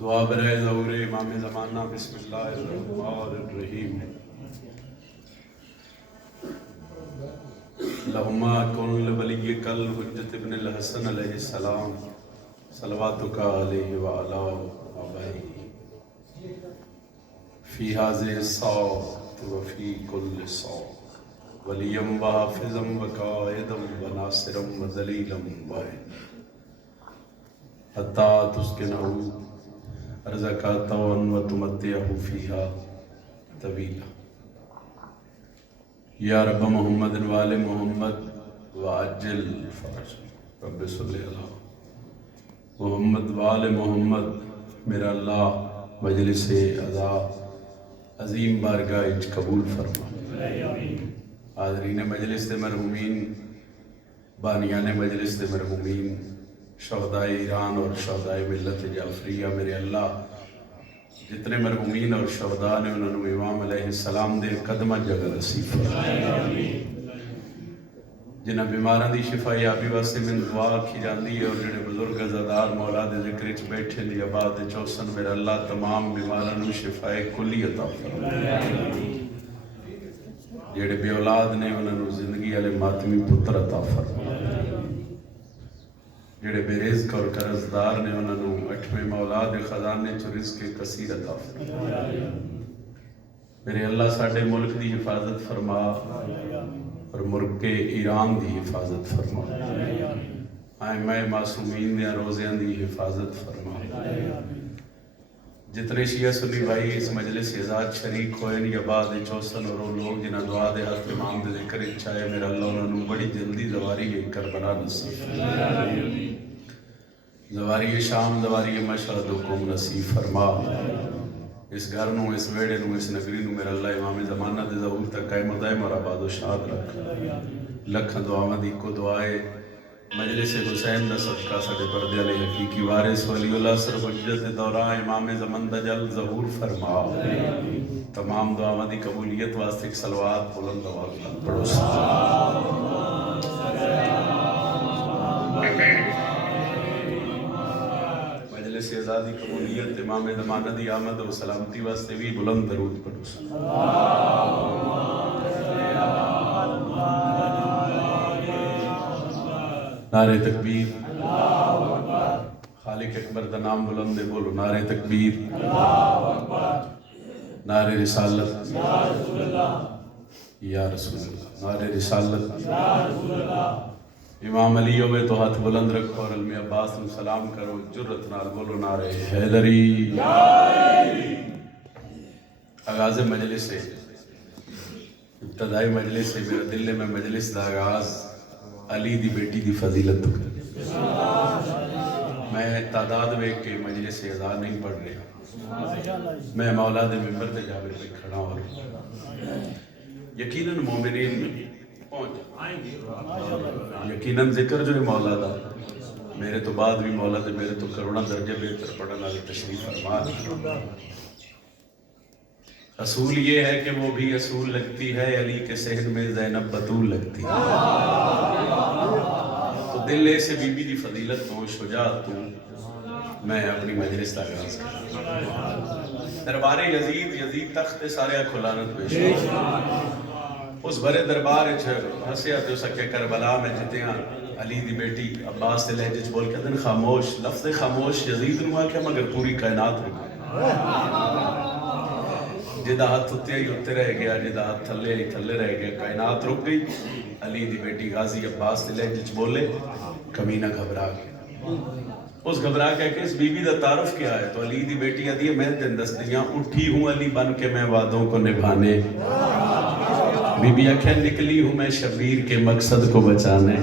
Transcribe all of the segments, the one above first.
دعا برائے ظہور امام زمانہ بسم اللہ الرحمن الرحیم اللہم کن لولیک الحجت ابن الحسن علیہ السلام صلواتک علیہ وعلا آبائہ فی حاضر الصوت وفی کل صوت ولیم و حافظم و قائدم و ناصرم و ذلیلم واحد حتی تسکنہو ارزقاتا و تمتعہ فیہا طویلا یا رب محمد وآل محمد وعجل فرج رب صلی اللہ محمد وآل محمد میرا اللہ مجلس عزا عظیم بارگاہ اچ قبول فرما حاضرین مجلس دے مرحومین بانیان مجلس دے مرحومین شہدائے ایران اور شہدائے ملت جعفریہ میرے اللہ جتنے مرحومین اور شہداء نے انہوں نے امام علیہ السلام دے قدمہ جگہ نصیب فرمائے جنہ بیماران دی شفا یابی واسطے من دعا کی جاندی ہے اور جنہیں بزرگ عزادار مولا دے ذکر اچ بیٹھے لی آباد چوسن میرا اللہ تمام بیماران شفا کلی عطا فرمائے جڑے بے اولاد نے انہوں نے زندگی علی ماتمی پتر عطا فرمائے جڑے بے رزق اور قرضدار نے انہوں نے اٹھویں مولا دے خزانے چو رزق کثیر عطا فرمائے میرے اللہ ساڑھے ملک دی حفاظت فرما اور ملک ایران دی حفاظت فرما آئمہ معصومین دے روزیاں دی حفاظت فرما جتنے شیعہ سنی بھائی اس مجلس ازاد شریک ہوئے یا بعد چوسن اور وہ لوگ جنہ دعا دے حضرت امام دے ذکر اچھائے میرا اللہ انہوں نے بڑی جلدی زواری کربلا نصیب زواری شام زواری مشہد حکم نصیب فرما اس گھر نو اس ویڑے نو اس نگری نو میرا اللہ امام زمانہ دے ظہور تک قائم دائم اور آباد و شاد رکھ لکھن دعا مدی کو دعائے مجلس حسین دا صدقہ سڑے پردے علی حقیقی وارث ولی اللہ سر حجت دورہ امام زمان دا جل ظہور فرما تمام دعا مدی قبولیت واسطے ایک صلوات بلند آواز پڑھو مجلس ازادی قبولیت امام زمانہ دی آمد و سلامتی واسطے بھی بلند درود پڑھو نعرہ تکبیر خالق اکبر دا نام بلند بولو نعرہ تکبیر نعرہ رسالت یا رسول اللہ نعرہ رسالت امام علی ہوئے تو ہاتھ بلند رکھو اور علمی عباس نے سلام کرو جرت نال بولو نعرہ حیدری آغاز مجلس سے ابتدائی مجلس سے میرے دل میں مجلس دا آغاز علی دی بیٹی دی فضیلت میں تعداد میں کہ مجلس ازا نہیں پڑھ رہا میں مولا دے ممبر دے جاوے پہ کھڑا اور یقیناً مومنین میں یقیناً ذکر جو ہے مولا دا میرے تو بعد بھی مولا دے میرے تو کروڑا درجہ بہتر پڑھنا علی تشریف فرما اصول یہ ہے کہ وہ بھی اصول لگتی ہے علی کے صحن میں زینب بطول لگتی ہے تو دل سے بی بی دی فضیلت تو شجاعت تو میں اپنی مجلس کا آغاز کرتا دربار یزید تخت سارے کھلانت پیش اس بڑے دربار ہنسیا تو سکے کربلا میں جتیاں علی دی بیٹی عباس سے لہجے بول کے دن خاموش لفظ خاموش یزید نما کیا مگر پوری کائنات رکا جدہ ہاتھ اتیا ہی اتنے رہ گیا جدہ ہاتھ تھلے ہی تھلے رہ گیا کائنات رک گئی علی دی بیٹی غازی عباس سے لہجے بولے کمینہ گھبرا گیا اس گھبرا کے کہ اس بی بی دا تعارف کیا ہے تو علی دی بیٹی آدھی ہے میں دن دستیاں اٹھی ہوں علی بن کے میں وعدوں کو نبھانے بی بی اکھیں نکلی ہوں میں شبیر کے مقصد کو بچانے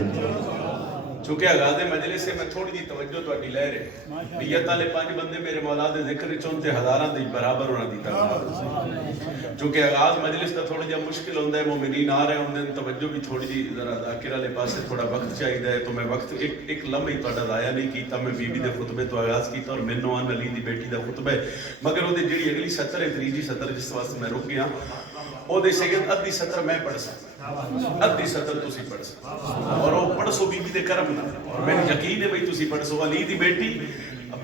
چونکہ آغاز مجلس سے میں تھوڑی دی توجہ تو اٹھی لے رہے نیت والے 5 بندے میرے مولا دے ذکر چونتے ہزاراں دی برابر ہونا دی تک چونکہ آغاز مجلس کا تھوڑا جا مشکل ہوندہ ہے مومنین آ رہے ہوندے توجہ بھی تھوڑی دی ذرا ذاکرہ لے پاس سے تھوڑا وقت چاہیے ہے تو میں وقت ایک لمحہ توڑا ضائع نہیں کیتا میں بی بی دے خطبے تو آغاز کیتا اور میں نوان علی دی بیٹی دا خطبہ مگر وہ دے جڑی اگلی سطر ہے تریجی سطر جس واسطے میں رک گیا وہ دے سید ادھی سطر میں پڑھ سکتا ادھی سطر تسی پڑھ سکتا اور وہ پڑھ سو بی بی دے کرم نہ اور میں یقین ہے بھئی تسی پڑھ سو علی دی بیٹی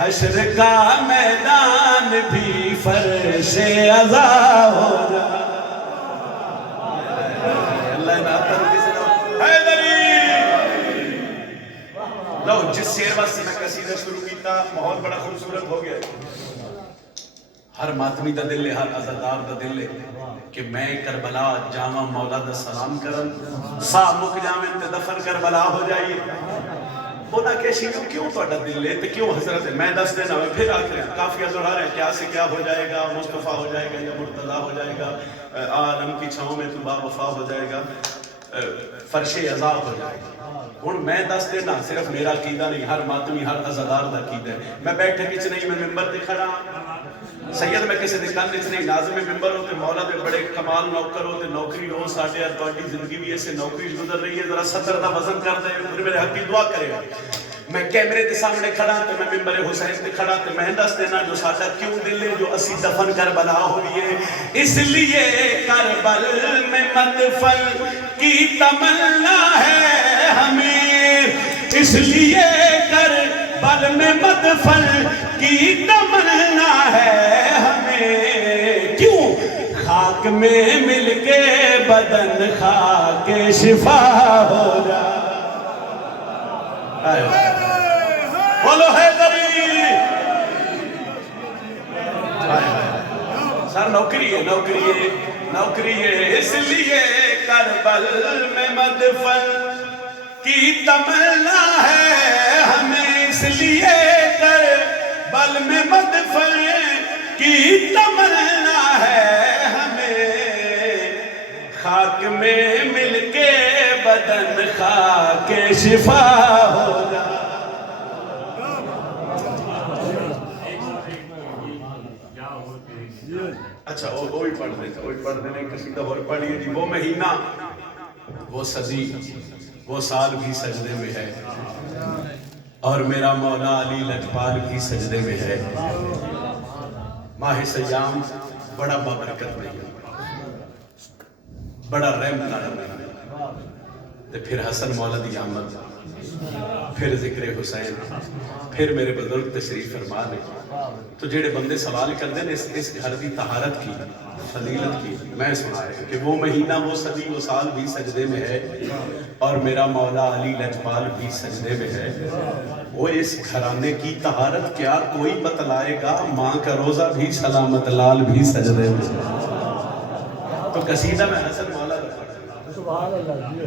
حشر کا میدان بھی فرش عزا ہو جائے. اللہ ناتر کسی حیدری. لو جس شیر واسطے میں قصیدہ شروع کیتا ماحول بڑا خوبصورت ہو گیا. ہر ماتمی دا دل ہے, ہر عزادار دا دل ہے کہ میں کربلا جاواں مولا دا سلام کرن, سا مک جاویں تے دفن کربلا ہو جائیے. بولا کہ شیعوں کیوں توڑا دل ہے تے کیوں حضرت ہے؟ میں دس دینا میں پھر آکھ رہے ہیں کافیہ دہرا رہے ہیں کیا سے کیا ہو جائے گا, مصطفیٰ ہو جائے گا یا مرتضیٰ ہو جائے گا, عالم کی چھاؤں میں تو با وفا ہو جائے گا, فرش عزا ہو جائے گا. ہن میں دس دینا صرف میرا عقیدہ نہیں, ہر ماتمی ہر عزادار دا عقیدہ ہے. میں بیٹھے کچھ نہیں, میں ممبر تے کھڑا سید, میں کسی دے کن وچ نہیں, ناظم ممبر ہو تے مولا دے بڑے کمال نوکر ہو تے نوکری ہو ساڈے اور تہاڈی زندگی بھی ایسے نوکری گزر رہی ہے, ذرا صدر دا وزن کر دے پھر میرے حق کی دعا کرے گا. میں کیمرے دے سامنے کھڑا تے میں ممبر حسین تے کھڑا تے میں دس دینا جو ساڈا کیوں دل ہے جو اسی دفن کربلا ہوئی ہے. اس لیے کربل میں مدفن کی تمنا ہے ہمیں, اس لیے کربل میں مدفن کی تمنا ہے ہمیں. کیوں؟ خاک میں مل کے بدن خاک شفا ہو جائے. بولو حیدری. سر نوکری ہے, نوکری ہے, نوکری ہے. اس لیے کربل میں مدفن کی تمنا ہے ہمیں, اس لیے کربل میں مدفن کی تمنا ہے ہمیں. خاک میں مل کے بدن خاک شفا ہو جائے. اچھا وہی پڑھ دیتا, وہی پڑھ دینے قصیدہ اور پڑھیے جی. وہ مہینہ, وہ صدی, وہ سال بھی سجدے میں ہے اور میرا مولا علی لجپال بھی سجدے میں ہے. ماہ سیام بڑا بابرکت نہیں, بڑا رحم نارم نہیں. پھر حسن مولا دی آمد, پھر ذکر حسین, پھر میرے بزرگ تشریف فرما نے. تو جڑے بندے سوال کرتے ہیں اس گھر دی طہارت کی, فضیلت کی, میں سنایا کہ وہ مہینہ, وہ صدی, وہ سال بھی سجدے میں ہے اور میرا مولا علی لجپال بھی سجدے میں ہے. وہ اس گھرانے کی طہارت کیا کوئی بتلائے گا, ماں کا روزہ بھی سلامت لال بھی سجدے میں. تو قصیدہ میں حسن مولا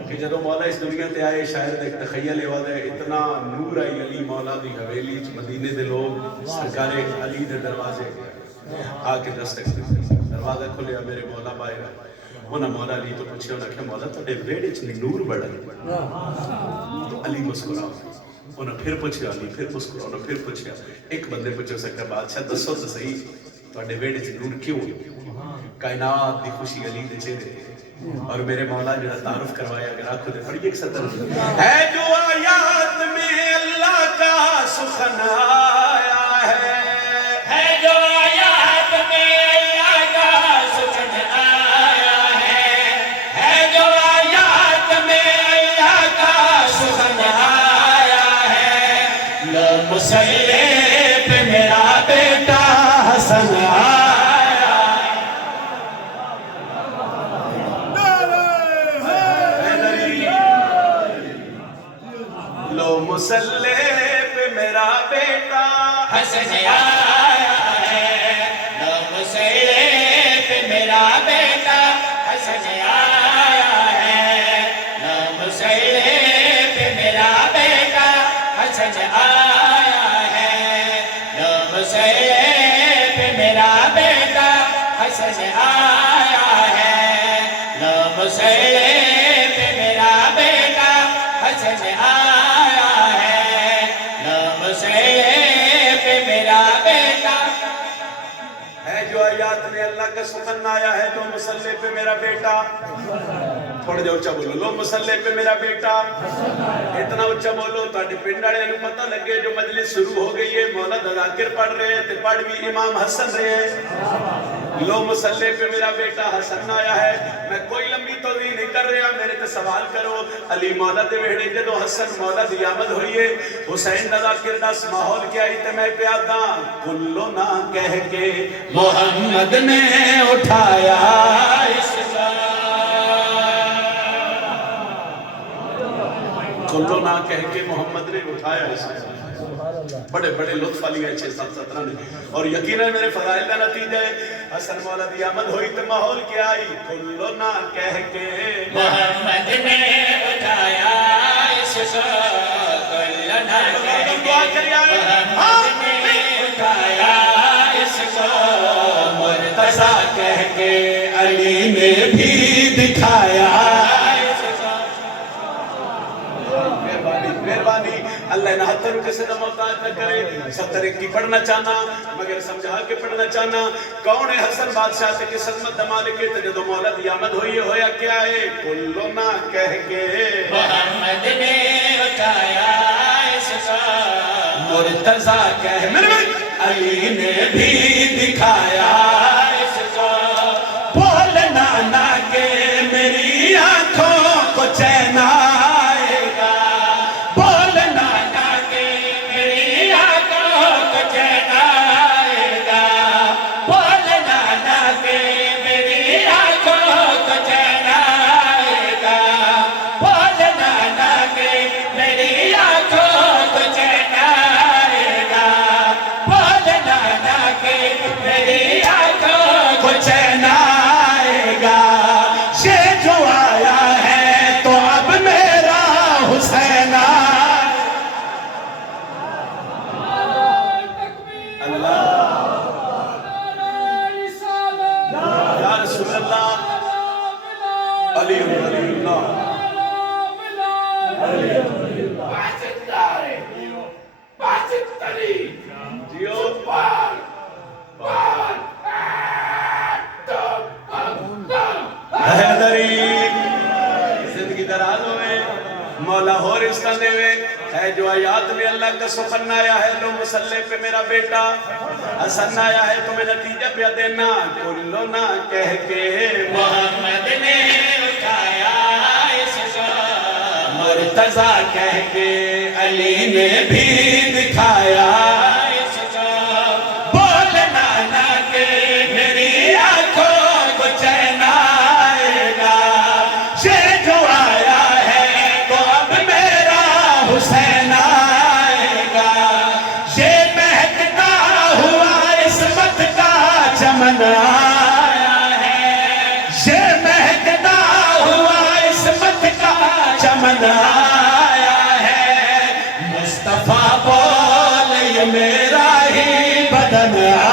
کہ جدو مولا اس دنیا تے آئے شاید ایک تخیل ہے وعدہ اتنا نور آئی علی مولا دی حویلی مدینے دے لوگ سرکار علی دے دروازے آ کے دستک دروازہ کھلیا, میرے مولا باہر. انہاں مولا علی تو پوچھے, انہاں کہ مولا تھوڑے ویڑے چ نور بڑا. تو علی مسکرا, انہاں پھر پوچھیا, علی پھر مسکرا, انہاں پھر پوچھیا. ایک بندے پوچھو سکتا بادشاہ دسو تو صحیح تھوڑے ویڑے چ نور کیوں؟ کائنات دی خوشی علی دے چہرے اور میرے مولا جڑا تعارف کروایا. اگر آنکھوں دے پڑھیے ایک سطر ہے جو آیات میں اللہ کا سخن آیا ہے, ہے جو آیات میں اللہ کا سخن آیا ہے جو آیات میں اللہ کا سخن آیا ہے. لو مسلح پہ میرا بیٹا حسن آیا. مسلح پہ میرا بیٹا حسن آیا ہے. لو مسلح پہ میرا بیٹا حسن آیا ہے. لو مسلح پہ میرا بیٹا حسن آیا ہے. لو مسلح پہ میرا بیٹا حسن آیا ہے. لو مسلح پہ میرا بیٹا حسن آیا ہے جو آیات میں اللہ کا سخن آیا ہے. تو مسلح پہ میرا بیٹا, تھوڑے جو اچھا بولو, لو مسلح پہ میرا بیٹا, اتنا اچھا بولو تاکہ پنڈ والے نوں پتہ لگے جو مجلس شروع ہو گئی ہے. مولا دا ذاکر پڑھ رہے ہیں تے پڑھ بھی امام حسن رہے ہیں. لو مسلے پہ میرا بیٹا حسن آیا ہے. میں کوئی لمبی توضیح نہیں کر رہا, میرے تے سوال کرو. علی مولا دے ویڑے جدو حسن مولا دی آمد ہوئی ہے, حسین دا کرداس ماحول کیا ہی تے میں پیادا کلو نہ کہہ کے محمد نے اٹھایا اسلام. کلو نہ کہہ کے محمد نے اٹھایا اسلام. بڑے بڑے لطف والی ہیں 6-7 نے. اور یقیناً میرے فضائل کا نتیجہ ہے حسن مولا دی آمد ہوئی تو ماحول کیا آئی, کلو نہ کہہ کے محمد نے اٹھایا اسلام. کلو نہ کہہ کے محمد نے اٹھایا اسلام. مرتضیٰ کہہ کے علی نے بھی دکھایا. مہربانی اللہ نہ حتر کسی نہ محتاج نہ کرے. 70 کی پڑھنا چاہنا مگر سمجھا کے پڑھنا چاہنا. کون ہے حسن بادشاہ سے کس عظمت دمالک کے جدو مولا دی آمد ہوئی ہے ہویا کیا ہے کلو نہ کہہ کے محمد نے اٹھایا اسلام. مرتضیٰ کہہ میرے علی نے بھی دکھایا اسلام. بولنا نہ کہ میری آنکھوں کو چین آئے گا. بولنا نہ کہ میری آنکھوں کو چین آئے گا. بولنا نہ کہ میری آنکھوں کو چین آئے گا. بولنا نہ کہ میری آنکھوں کو چین آئے گا. بولنا نہ کہ میری آنکھوں کو چین آئے گا. یہ جو آیا ہے تو اب میرا حسین یا رسول اللہ علی اللہ جیو حیدری زندگی دراز ہوئے مولا ہو رزقہ دے ہے جو آیات میں اللہ کا سخن آیا ہے. لو مسلح پہ میرا بیٹا حسن آیا ہے تمہیں نتیجہ پہ دینا کلو نہ کہہ کے محمد نے اٹھایا اسلام. مرتضیٰ کہہ کے علی نے بھی دکھایا اسلام. بولنا نہ کہ میری آنکھوں کو چین آئے گا. یہ جو آیا ہے تو اب میرا حسین آئے گا. یہ مہکتا ہوا عصمت کا چمن آیا ہے. یہ مہکتا ہوا عصمت کا چمن آیا ہے. مصطفیٰ بول یہ میرا ہی بدن آیا.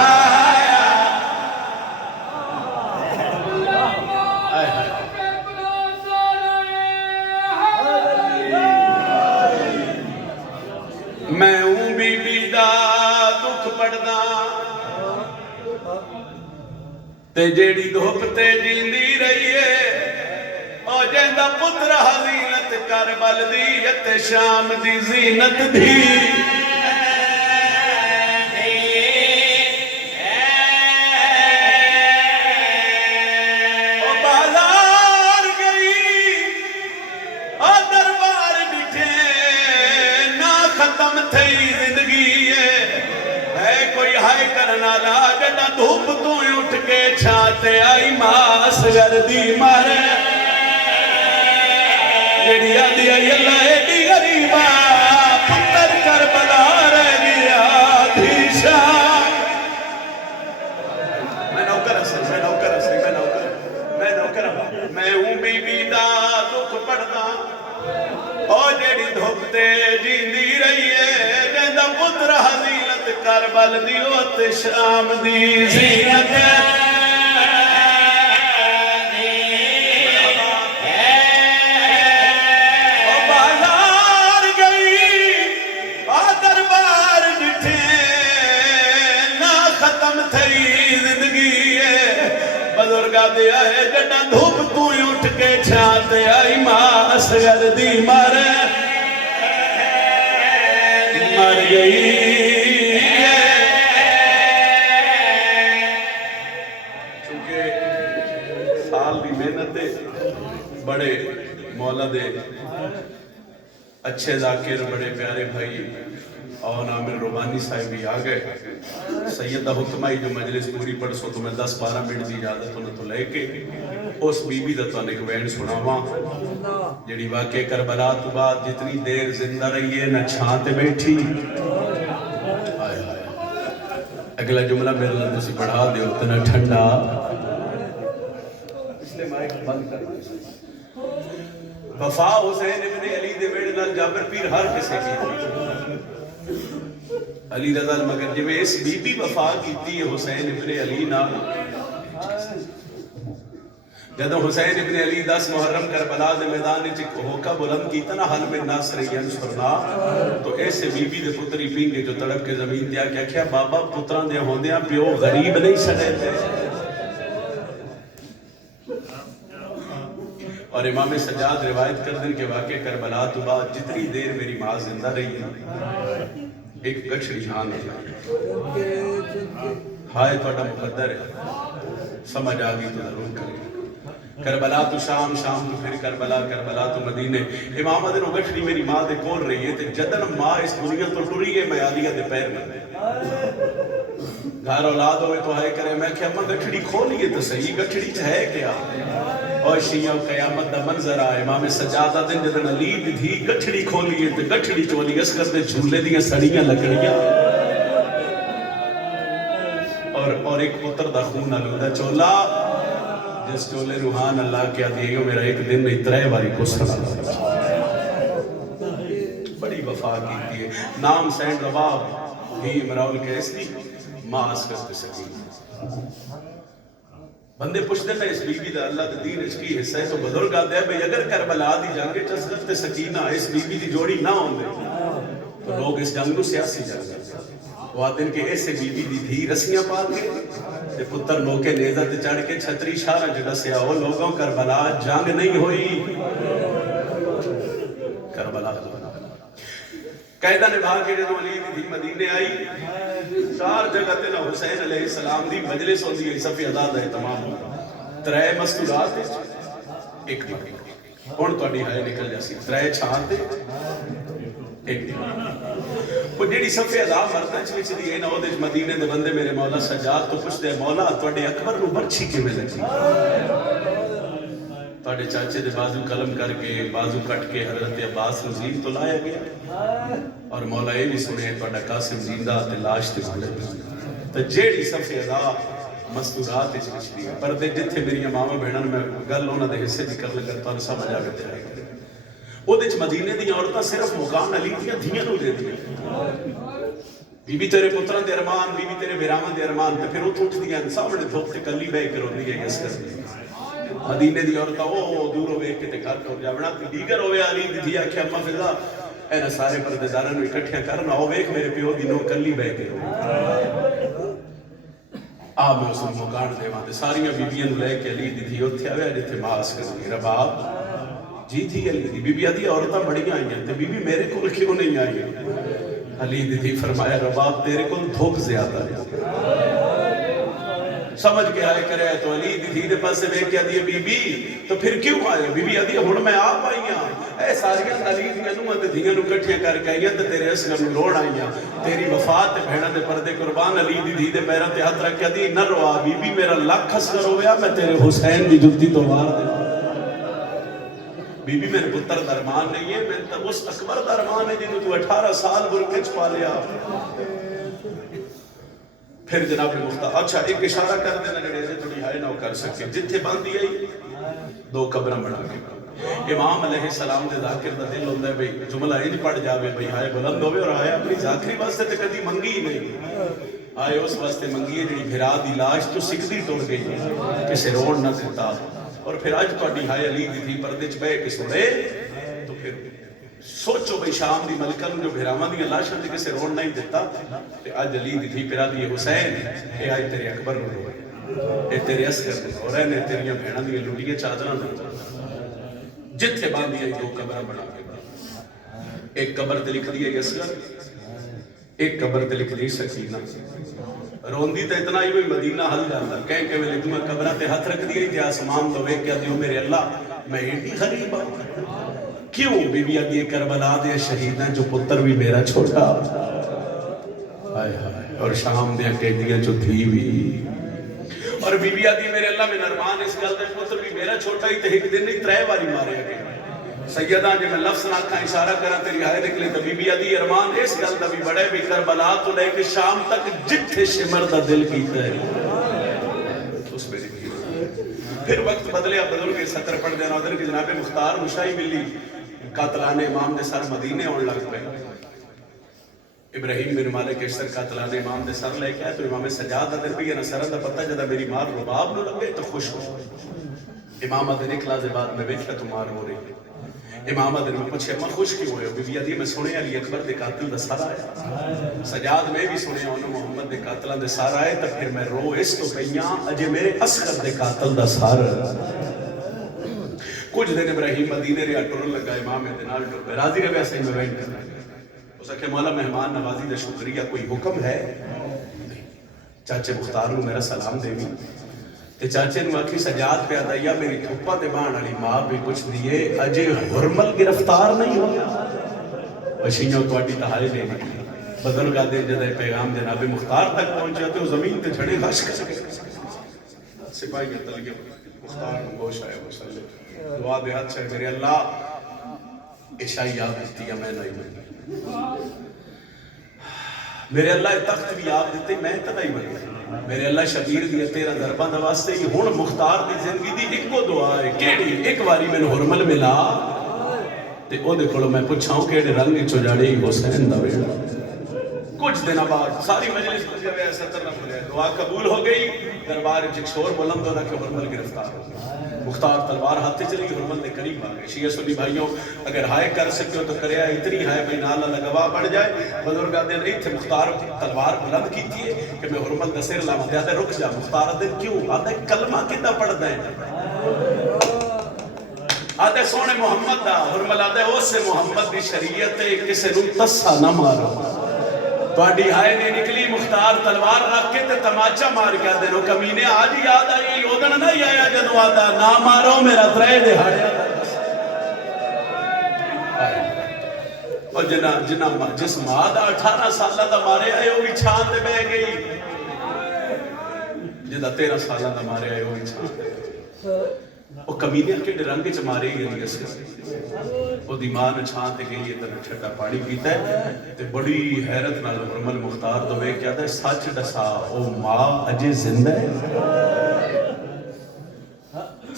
میں ہوں بی بی دا دکھ پڑھدا تے جیڑی دھوپ تے جیندی رہی ہے او جیندا پتر حزینت کربل دی تے شام دی زینت دی. او بازار گئی او دربار بٹھے نہ ختم تھئی زندگی ہے کوئی ہائے کرنا لا جڑا دھوپ تو اٹھ کے چھاتے آئی ماس گردی مارے. جڑی آدھی آئی اللہ ایڈی غریبا پتر کربلا رہ گیا تھی شام. میں نوکر اصل میں ہوں بی بی دا دکھ پڑھدا او جیڑی دھوپتے جیندی رہی ہے جیندہ پتر حزینت کربل دی وقت شام دی زینت او بازار گئی او دربار جٹھے نہ ختم تھئی زندگی ہے. بزرگا دیا ہے جڑا دھوپ تو اٹھ کے چھاتے آئی ماس گردی مر گئی. بڑے مولا دے اچھے ذاکر بڑے پیارے بھائی اور عامر رومانی صاحب بھی آ گئے. سید دا حکم آئی جو مجلس پوری پڑھ سو تو میں 10-12 منٹ دی اجازت انہوں تو لے کے اس بی بی دا تو ایک وین سناواں جڑی واقع کربلا تو بعد جتنی دیر زندہ رہی ہے نہ چھانتے بیٹھی. آئے آئے اگلا جملہ میرے لئے تسی پڑھا دے اتنا ٹھنڈا اس لئے مائک بند کر دے. وفا حسین ابن علی دے بیڑ نال جابر پیر ہر کسے کی علی رضا مگر جب اس بی بی وفا کیتی ہے حسین ابن علی نال جدو حسین ابن علی 10 محرم کربلا دے میدان چک ہوکا بلند کیتا نا حل میں ناصر ینصرنا تو ایسے بی بی دے پتری پینگے جو تڑپ کے زمین دیا کیا کیا بابا پتران دے ہوندیاں پیو غریب نہیں سڑے تھے. اور امام سجاد روایت کر دیں کہ واقع کربلا تو بعد جتنی دیر میری ماں زندہ رہی ہے ایک گچھڑی جان ہے ہائے توڑا مقدر ہے سمجھ آگی تو ضرور کریں. کربلا تو شام شام تو پھر کربلا کربلا تو مدینے. امام دن گچھڑی میری ماں دے کول رہی ہے تے جدن ماں اس دنیا تو ٹری ہے میں آلیہ دے پیر میں گھر اولاد ہوئے تو آئے کرے میں کہ اماں گچھڑی کھولیے تو صحیح گچھڑی ہے کیا اور شیعہ قیامت دا منظر آئے. امام سجادہ دن جدن علی دی گچھڑی کھولیے تے گچھڑی چولی اسکر دے جھولے دیاں سڑیاں لکڑیاں اور ایک پتر دا خون آلودہ چولا جس چولے روحان اللہ کیا دیئے گا میرا ایک دن میں اترائے باری کو سڑا بڑی وفا کی دیئے. نام سینڈ رباب ہی مراؤل کیسلی ماس کرتے سکین بندے پوچھتے ہیں اس بی بی دا اللہ دا دین اس کی حصہ ہے تو بزرگ آتے ہیں بھئی اگر کربلا دی جنگے چسکت سکینہ اس بی بی دی جوڑی نہ ہوں دے تو لوگ اس جنگ نو سیاسی جنگ وہ آتے ہیں کہ ایسے بی بی دی دھی رسیاں پا کے تے پتر نوکے نیزہ تے چڑھ کے چھتری شارہ جڑا سیا ہو لوگوں کربلا جنگ نہیں ہوئی کربلا قیدہ نبھا کے جدو علی دی مدینے آئی 4 جگہ تے نہ حسین علیہ السلام دی مجلس ہوندی ہے صفی عداد ہے تمام 3 مستورات ایک مرد اور تو اڈی ہائے نکل جاسی 3 چھانتے ایک دی وہ جیڑی صفی عداد مردہ چوچ دی ہے نا وہ دیش مدینے دے بندے میرے مولا سجاد تو پوچھ دے مولا تو اڈے اکبر نو برچھی کے میں لگی توڑے چاچے دے بازو قلم کر کے بازو کٹ کے حضرت عباس نظیم تو لایا گیا اور مولا یہ بھی سنے توڑا قاسم زندہ تے لاش تے مولے تو جیڑی صفحے ازا مستورات چکش دیا پردے جتھے میری ماما بہنان میں گل ہونا دے حصے بھی کر لگر تو سمجھ آگے تے آئے کرے وہ دیچ مدینے دی عورتہ صرف مقام علی دیا دھیاں نو دے دیا بی بی تیرے پتران دے ارمان بی بی تیرے بیرامن دے ارمان تے پھر اٹھ دیا سامنے دھوکتے کلی بے کرو دیا یس کر دیا مدینے دی عورتہ وہ دور ہوئے کہ تے گھر کو جاونا دیگر ہوئے علی دی دیا کہ اممہ فضا اینا سارے پردیداروں نے اکٹھیاں کرنا ہو ایک میرے پیو دی نو کلی بے کے آپ میں اس مکان دے ماتے ساریاں بیبیاں لے کے علی دی دھی اتھے آوے جتے ماس کر دی رباب جی تھی علی دی بی بی آدھی عورتہ بڑی آئی ہیں تے بی بی میرے کل کیوں نہیں آئی ہیں علی دی تھی فرمایا رباب تیرے کل دھوک زیادہ ہے سمجھ کے آئے کرے تو علی دی دھی دے پاس سے بے کیا دیئے بی بی تو پھر کیوں آئے بی بی آدھی ہون میں آپ آئیاں اے ساریاں علی دی انہوں تے دھیاں نو کٹھیاں کر کے آئیاں تے تیرے اسگر نو روڑ آئیاں تیری وفات بھیڑا دے پردے قربان علی دی دھی دے پیرہ تے ہاتھ رکھ کیا دی نہ روا بی بی میرا لاکھ اسگر ہویا میں تیرے حسین دی جلتی تو مار دے بی بی میرے پتر درمان نہیں ہے میں تب اس اکبر درمان ہے جنہوں تو 18 سال برکچ پا لیا پھر جناب مختار اچھا ایک اشارہ کر دینا جڑے سے تھوڑی ہائے نہ کر سکے جتھے باندھی آئی 2 قبریں بنا کے امام علیہ السلام دے ذاکر دا دل ہوندہ ہے بھئی جملہ انج پڑ جاوے بھئی ہائے بلند ہوئے اور آئے اپنی ذاکری واسطے تے کدی منگی ہی نہیں آئے اس واسطے منگی ہے جڑی بھرا دی لاش تو سکدی ٹوڑ گئی کسے روڑ نہ دیتا اور پھر آج تو اڈی ہائے علی دی تھی پردے چ بے کے سنے تو پھر سوچو بھئی شام دی ملکہ جو بھراواں دی اللہ شاہ دی کسے روڑ نہیں دیتا کہ آج علی دی تھی پھرا دی حسین اے آج تیرے اکبر رو روئے اے تیرے اسکر دے اور اے نے تیریاں بھیڑا دی لوٹیاں چادرہ دے جتھے باندھی آئی 2 قبرہ بنا کے ایک قبر تے لکھ دی اسکر ایک قبر تے لکھ دی سکینہ روندی تے اتنا ہی ہوئی مدینہ حل جاتا کہیں کہ میں لکھوں قبرہ تے ہاتھ رکھ دی تے آسمان تو ویک کیا دیو میرے اللہ میں ایڈی غریب ہوں کیوں بی بی آدھی کربلا دے شہید ہیں جو پتر بھی میرا چھوٹا آئے ہائے اور شام دے قیدیاں جو تھی بھی اور بی بی آدھی میرے اللہ میں نرمان اس گل دے پتر بھی میرا چھوٹا ہی تے ایک دن نہیں 3 باری مارے گئے سیدہ جی میں لفظ نہ کھا اشارہ کرا تیری آئے نکلے تو بی بی آدھی ارمان اس گل دا بھی بڑے بھی کربلا تو لے کے شام تک جتھے شمر دا دل کیتا ہے اس میں پھر وقت بدلے اب بدل کے سطر پڑھ دینا ادھر کی جناب مختار مشاہی ملی قاتلان امام دے سر مدینے ہون لگ پہ ابراہیم بن مالک اشتر قاتلان امام دے سر لے کے آئے تو امام سجاد ادھر بھی یہ سرد پتہ جدہ میری مار رباب نو لگے تو خوش ہو امام ادھر ایک لازے بعد میں بیٹھا تمہار ہو رہی امام ادھر میں پوچھے اما خوش کیوں ہوئے ہو بی بی آدھی میں سنے علی اکبر دے قاتل دے سار آیا سجاد میں بھی سنے انہوں محمد دے قاتلان دے سار آئے تو پھر میں رو اس تو پہیاں اجے میرے اصغر دے قاتل دے سار کچھ دن ابراہیم مدینے رہا ٹرن لگا امام دنال ٹر راضی رہے ایسے ہی میں وینٹ کرنا اس کہ مولا مہمان نوازی دے شکریہ کوئی حکم ہے چاچے مختار نو میرا سلام دے بھی تے چاچے نو آکھی سجاد پہ آدھایا میری تھوپا دے بان علی ماں بھی کچھ دیئے اجے حرمل گرفتار نہیں ہو وشینیوں تو آٹی تحائی لے نکلی بزرگاہ دے جدہ پیغام جناب مختار تک پہنچے تو زمین تے چھڑے غش کر سپاہی کے تلگے مختار گوش آئے وسلم دعا دے ہاتھ سے میرے اللہ عشائی یاد دیتی ہے میں نہیں بنی میرے اللہ تخت بھی یاد دیتے میں تدائی بنی میرے اللہ شبیر دیا تیرا دربان دواستے ہی ہون مختار دی زندگی دی ایک کو دعا ہے کیڑی ایک واری میں نے حرمل ملا تے او دیکھو میں پوچھاؤں کیڑے رنگ چو جاڑے حسین دا بیڑا کچھ دن بعد ساری مجلس پر جب ایسا ترنا پڑے دعا قبول ہو گئی دربار چکشور بلند ہونا کہ حرمل گرفتار ہو مختار تلوار ہاتھے چلی حرمل دے قریب آگئے شیعہ سنی بھائیوں اگر ہائے کر سکتے ہو تو کریا اتنی ہائے بھئی نالا لگوا بڑھ جائے بزرگاہ دے رہی تھے مختار تلوار بلند کی تھی کہ میں حرمل دے سیر لاما دے آدھے رک جا مختار دے کیوں آدھے کلمہ کتا پڑھ دیں آدھے سونے محمد دا حرمل آدھے او سے محمد دی شریعت کسے نو تسا نہ مارو تو آڈی ہائے نے نکلی مختار تلوار رکھ کے تے تماچا مار کے آدھے نو کمینے آج یاد آئی اودن نہیں آیا جدو آدھا نہ مارو میرا ترے دے ہاڑیا اور جس مادہ 18 سالہ دا مارے آئے وہ بھی چھان دے بے گئی جدہ 13 سالہ دا مارے آئے وہ بھی چھان دے وہ کمینے کے رنگ چ مارے گئی نہیں اسے وہ دیمان چھان تے گئی تے چھٹا پانی پیتا ہے تے بڑی حیرت نال حرمل مختار تو ویکھ کے آتا ہے سچ دسا او ماں اجے زندہ ہے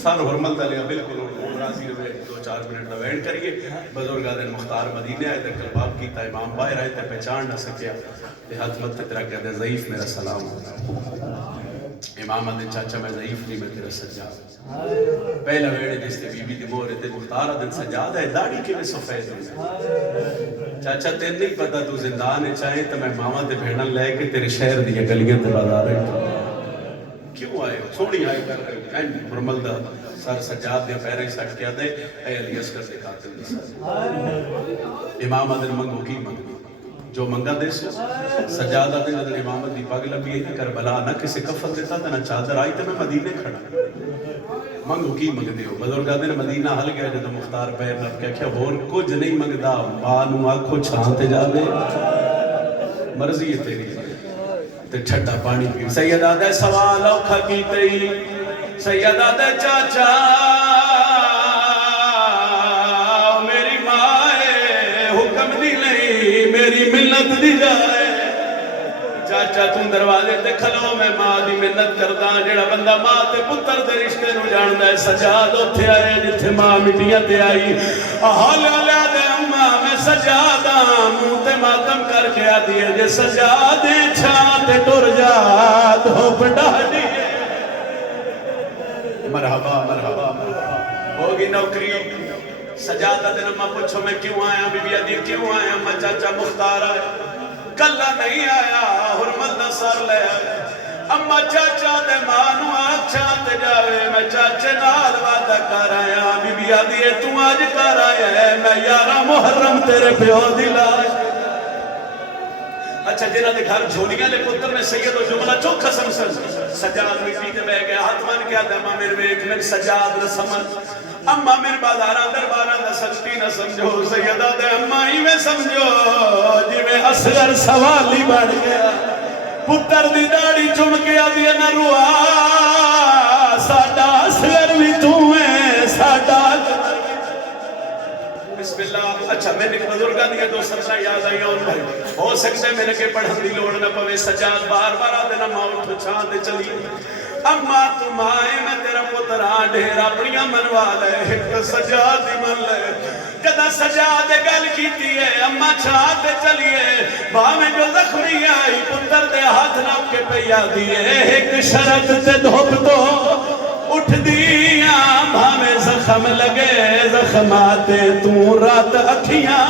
سان حرمل دا لیا بالکل راضی رہے 2-4 منٹ دا ویٹ کریے بزرگاہ دے مختار مدینے آئے تے کلباب کیتا امام باہر آئے تے پہچان نہ سکیا تے ہاتھ مت تیرا کہتے ہیں ضعیف میرا سلام امام آدھے چاچا میں ضعیف نہیں میں تیرا سجاد پہلا ویڑے جس تے بی بی دی مورے تے مختار آدھے سجاد ہے داڑی کے میں سفید ہوئی چاچا تین نہیں پتا تو زندان چاہیں تو میں ماما تے بھیڑن لے کے تیرے شہر دیا گلیاں تے بازار رہے کیوں آئے سوڑی آئے کر رہے این مرمل دا سر سجاد دیا پیرے سٹ کیا دے اے علی اسکر سے قاتل نسا امام آدھے منگو کی منگو جو منگا دے سو سجادہ دے جدن امامت دی پاگ لبی ہے کربلا نہ کسی کفن دیتا تھا نہ چادر آئی تے میں مدینے کھڑا منگو کی منگ دیو بزرگاہ دے مدینہ حل گیا جدن مختار پیر لب کیا کیا اور کچھ نہیں منگدا بانو آنکھو چھانتے جاوے مرضی ہے تیری تے چھٹا پانی پی سیدہ دے سوال اوکھا کیتے ہی سیدہ دے چاچا میری ماں حکم دی نہیں میری ملت دی جائے چاچا تم دروازے تے کھلو میں ماں دی منت کردہ جڑا بندہ ماں تے پتر دے رشتے نو جاندہ ہے سجاد اتھے آئے جتھے ماں مٹیاں تے آئی حال علیہ دے اممہ میں سجادہ منہ تے ماتم کر کے آدھی ہے جے سجادے چھاتے ٹر جا دو پڑھاڑی مرحبا مرحبا ہوگی نوکری سجادہ دن اممہ پوچھو میں کیوں آیا بی بی آدھی کیوں آیا اممہ چاچا مختار آیا کلہ نہیں آیا حرمت دا سر لے آیا اممہ چاچا دے مانو آنکھ چھانتے جاوے میں چاچے نال وعدہ کر آیا بی بی آدھی تو آج کر آیا ہے میں 11 محرم تیرے پیو دلاش اچھا جنہ دے گھر جھولیاں لے پتر میں سید و جملہ چوکھا سمسن سجاد مٹی تے بہ گیا ہاتھ مان کیا دمہ میرے میں ایک میں سجاد رسمت اما میرے بازاراں درباراں دا سچتی نہ سمجھو سیدہ دے اما ہی میں سمجھو جی میں اصغر سوالی بڑھ گیا پتر دی داڑی چم کے آدھی نہ روا ساڈا اصغر بھی تو ہے ساڈا بسم اللہ اچھا میں نے بزرگاں دیا دو سرساں یاد آئی ہوں بھائی ہو سکتے میں نے کہ پڑھن دی لوڑ نہ پوے سجاد بار بار آدھے نہ ماں اٹھو چھان دے چلی اما تم آئے میں تیرا پتران ڈھیر اپنیاں منوا لے ایک سجاد ہی من لے جدہ سجاد گل کیتی ہے اما چھان دے چلیے باں میں جو زخمی آئی پتر دے ہاتھ نام کے پیا دیئے ایک شرط تے دھوپ تو اٹھ دیا باں میں زخم لگے زخماتے تو رات اکھیاں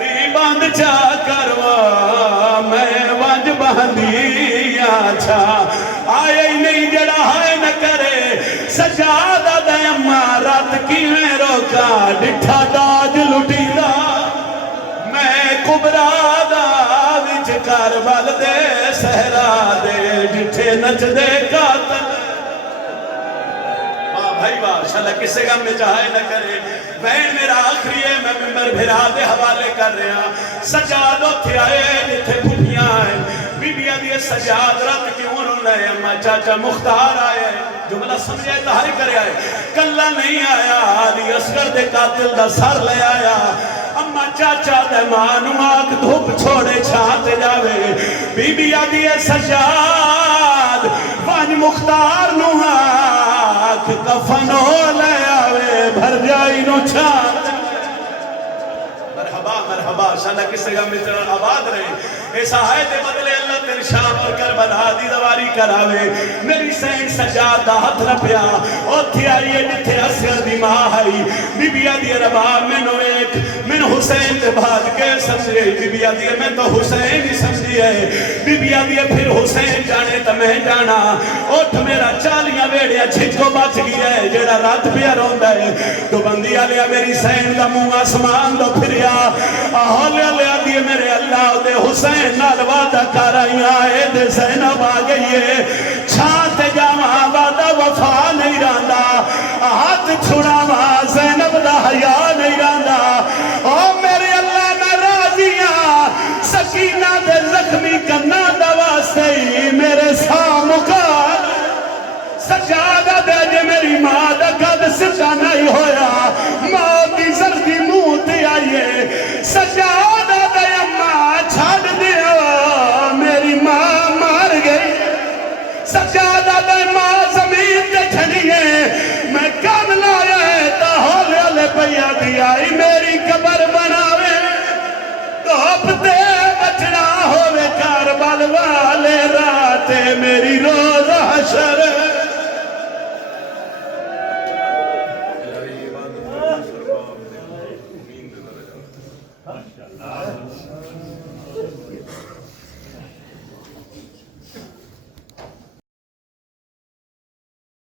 دی باندھ چا کروا میں وانج باندھیا چھا آئے ہی نہیں جڑا ہے نہ کرے سجادہ دے اما رات کی میں روکا ڈٹھا داج لٹی دا میں کبرا دا وچ کربل دے سہرا دے ڈٹھے نچ دے قاتل بھائی واہ شاءاللہ کسے گم میں چاہے نہ کرے بہن میرا آخری ہے میں ممبر بھرا دے حوالے کر رہے ہیں سجاد ہوتے آئے جتھے پھپیاں آئے بی بی آدھی سجاد رات کیوں انہوں نے اما چاچا مختار آئے جملہ سمجھے تاہی کرے آئے کلہ نہیں آیا آدھی اصغر دے قاتل دا سر لے آیا اما چاچا دے مانو آگ دھوپ چھوڑے چھاتے جاوے بی بی آدھی سجاد وانج مختار نو آگ کفنو لے آوے بھر جائی نو چھات مرحبا مرحبا شاءاللہ کسے گا مطرح آباد رہے ایسا آئے دے بدلے اللہ تیر شام پر کربلا دی دواری کراوے میری سین سجاد دا ہتھ رپیا اوتھی آئیے جتھے اصغر دی ماں آئی بی بی آدھی ربا میں نو ایک من حسین دے بھاج کے سمجھے بی بی آدھی میں تو حسین ہی سمجھی ہے بی بی آدھی پھر حسین جانے تا میں جانا اوٹھ میرا چالیاں ویڑیا چھچکو بچ گیا ہے جیڑا رات پیا روندہ ہے تو بندی آلیا میری سین دا منہ آسمان دو پھریا آہولے آلیا دی میرے اللہ دے حسین نال وعدہ کرائی آئے دے زینب آ گئی ہے چھانتے جاما وعدہ وفا نہیں راندا ہاتھ چھڑاوا زینب دا حیا نہیں راندا او میرے اللہ ناراضیاں سکینہ دے زخمی کنا دا واسطے میرے سامکار سجادہ دے جے میری ماں دا قد ستا نہیں ہویا موت دی زردی موت آئیے سجادہ دے اماں چھاڑ دیا میری ماں مار گئی سجادہ دے ماں زمین تے چھڑیے میں کان لایا ہے تا ہولے لے پیا دی آئی میری قبر بناوے تو اب تے